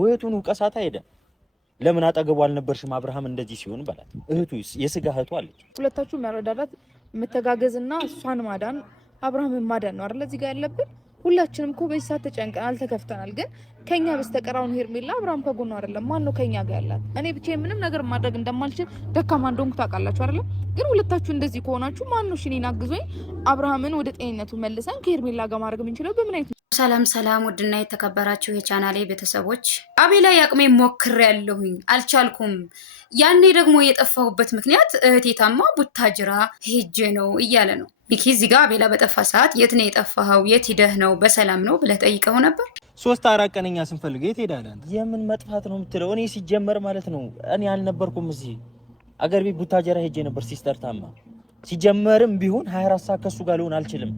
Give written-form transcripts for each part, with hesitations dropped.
ወይቱን ውቀሳታ ሄደ ለምን አጠገቡ አልነበርሽም አብርሃም እንደዚህ ሲሆን ባላት እህቱ የስጋ እህቱ አለች ሁለታችሁ መረዳዳት መተጋገዝና እሷን ማዳን አብርሃምን ማዳን ነው አይደል እዚህ ጋር ያለብን ሁላችንም እኮ በዚህ ሰዓት ተጨንቀናል ተከፍተናል ግን ከኛ በስተቀራውን ሄርሜላ አብርሃም ከጎኑ አይደለም ማን ነው ከኛ ጋር ያላት እኔ ብቻዬን ምንም ነገር ማድረግ እንደማልችል ደካማ እንደሆንኩ ታውቃላችሁ አይደል ግን ሁለታችሁ እንደዚህ ከሆናችሁ ማን ነው እሺ እኔን አግዞኝ አብርሃምን ወደ ጤንነቱ መልሰን ከሄርሜላ ጋር ማድረግ የምንችለው በምን አይነት ሰላም ውድና የተከበራችሁ የቻናሌ ቤተሰቦች አቤላ ያቅሜ ሞክሬያለሁኝ አልቻልኩም ያኔ ደግሞ የጠፋሁበት ምክንያት እህቴ ታማ ቡታጅራ ሄጄ ነው እያለ ነው ሚኪ እዚህ ጋር አቤላ በጠፋ ሰዓት የት ነው የጠፋኸው የት ሂደህ ነው በሰላም ነው ብለህ ጠይቀው ነበር 3-4 ቀንኛ ስንፈልግ የት ሄዳለህ የምን መጥፋት ነው የምትለው እኔ ሲጀመር ማለት ነው እኔ አልነበርኩም እዚህ አገር ቤት ቡታጅራ ሄጄ ነበር ሲስተር ታማ ሲጀመርም ቢሆን 24 ሰዓት ከሱ ጋር ልሆን አልችልም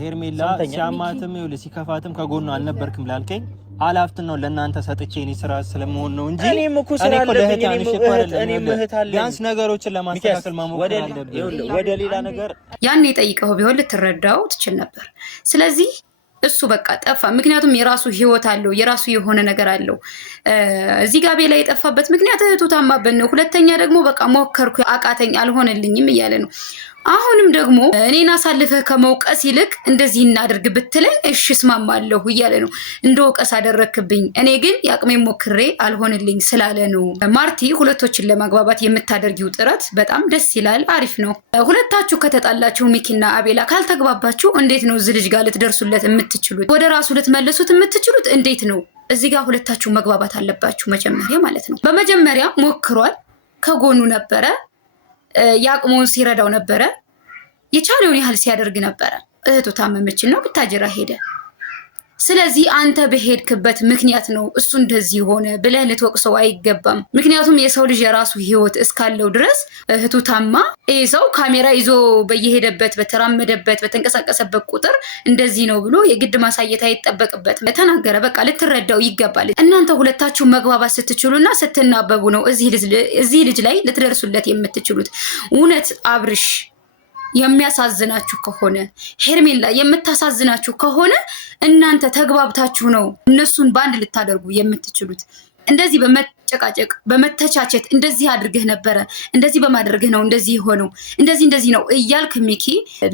ሄርሜላ ሲያማትም ይኸውልህ ሲከፋትም ከጎኑ አልነበርክም ላልከኝ ኃላፊነት ነው ለእናንተ ሰጥቼ እኔ ስራ ስለመሆን ነው እንጂ እኔም እኮ ስላለብኝ እኔም እህት አለኝ ቢያንስ ነገሮችን ለማስተካከል ማሞከር አለብኝ ወደ ሌላ ነገር ያኔ ጠይቀው ቢሆን ልትረዳው ትችል ነበር ስለዚህ እሱ በቃ ጠፋ ምክንያቱም የራሱ ህይወት አለው የራሱ የሆነ ነገር አለው እዚህ ጋር አቤላ የጠፋበት ምክንያት እህቱ ታማበት ነው ሁለተኛ ደግሞ በቃ ሞከርኩ አቃተኝ አልሆነልኝም እያለ ነው አሁንም ደግሞ እኔን አሳልፈህ ከመውቀስ ይልቅ እንደዚህ እናድርግ ብትለኝ እሺ እስማማለሁ እያለ ነው እንደወቀስ አደረክብኝ እኔ ግን ያቅሜን ሞክሬ አልሆነልኝ ስላለ ነው ማርቲ ሁለቶችን ለማግባባት የምታደርጊው ጥረት በጣም ደስ ይላል አሪፍ ነው ሁለታችሁ ከተጣላችሁ ሚኪና አቤላ ካልተግባባችሁ እንዴት ነው እዚህ ልጅ ጋር ልትደርሱለት የምትችሉት ወደ ራሱ ልትመልሱት የምትችሉት እንዴት ነው እዚህ ጋር ሁለታችሁ መግባባት አለባችሁ መጀመሪያ ማለት ነው በመጀመሪያ ሞክሯል ከጎኑ ነበረ ያቅሙን ሲረዳው ነበረ የቻለውን ያህል ሲያደርግ ነበረ እህቱ ታመመችና ነው ቡታጅራ ሄደ ስለዚህ አንተ በሄድክበት ምክንያት ነው እሱ እንደዚህ ሆነ ብለህ ልትወቅሰው አይገባም ምክንያቱም የሰው ልጅ የራሱ ህይወት እስካለው ድረስ እህቱ ታማ ሰው ካሜራ ይዞ በየሄደበት በተራመደበት በተንቀሳቀሰበት ቁጥር እንደዚህ ነው ብሎ የግድ ማሳየት አይጠበቅበትም ተናገረ በቃ ልትረዳው ይገባል እናንተ ሁለታችሁ መግባባት ስትችሉና ስትናበቡ ነው እዚህ ልጅ ላይ ልትደርሱለት የምትችሉት እውነት አብርሽ የሚያሳዝናችሁ ከሆነ ሄርሜላ የምታሳዝናችሁ ከሆነ እናንተ ተግባብታችሁ ነው እነሱን ባንድ ልታደርጉ የምትችሉት እንደዚህ በመጨቃጨቅ በመተቻቸት እንደዚህ አድርገህ ነበረ እንደዚህ በማድረግህ ነው እንደዚህ ሆነው እንደዚህ ነው እያልክ ሚኪ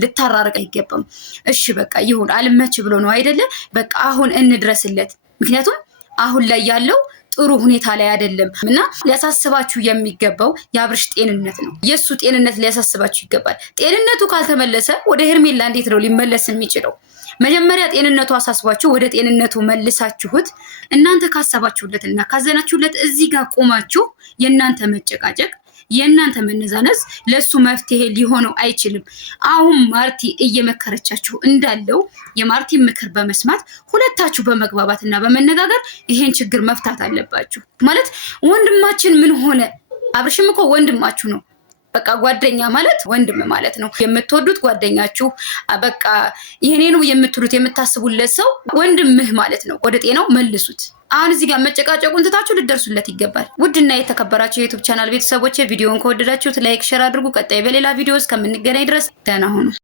ልታራርቅ አይገባም እሺ በቃ ይሁን አልመች ብሎ ነው አይደለ በቃ አሁን እንድረስለት ምክንያቱም አሁን ላይ ያለው ጥሩ ሁኔታ ላይ አይደለም እና ሊያሳስባችሁ የሚገባው የአብርሽ ጤንነት ነው የሱ ጤንነት ሊያሳስባችሁ ይገባል ጤንነቱ ካልተመለሰ ወደ ሄርሜላ እንዴት ነው ሊመለስ የሚችለው መጀመሪያ ጤንነቱ አሳስባችሁ ወደ ጤንነቱ መልሳችሁት እናንተ ካሰባችሁለትና ካዘናችሁለት እዚህ ጋር ቆማችሁ የእናንተ መጨቃጨቅ የእናንተ መነዛነስ ለሱ መፍትሄ ሊሆነው አይችልም አሁን ማርቲ እየመከረቻችሁ እንዳለው የማርቲ ምክር በመስማት ሁለታችሁ በመግባባትና በመነጋገር ይሄን ችግር መፍታት አለባችሁ ማለት ወንድማችን ምን ሆነ አብርሽም እኮ ወንድማችሁ ነው በቃ ጓደኛ ማለት ወንድም ማለት ነው የምትወዱት ጓደኛችሁ በቃ ይሄኔ ነው የምትሉት የምታስቡለት ሰው ወንድምህ ማለት ነው ወደ ጤናው መልሱት አሁን እዚህ ጋር መጨቃጨቁን ትታችሁ ልደርሱለት ይገባል ውድና የተከበራችሁ የዩቲዩብ ቻናል ቤተሰቦች ቪዲዮውን ከወደዳችሁት ላይክ ሼር አድርጉ ቀጣይ በሌላ ቪዲዮ እስከምንገናኝ ድረስ ደህና ሁኑ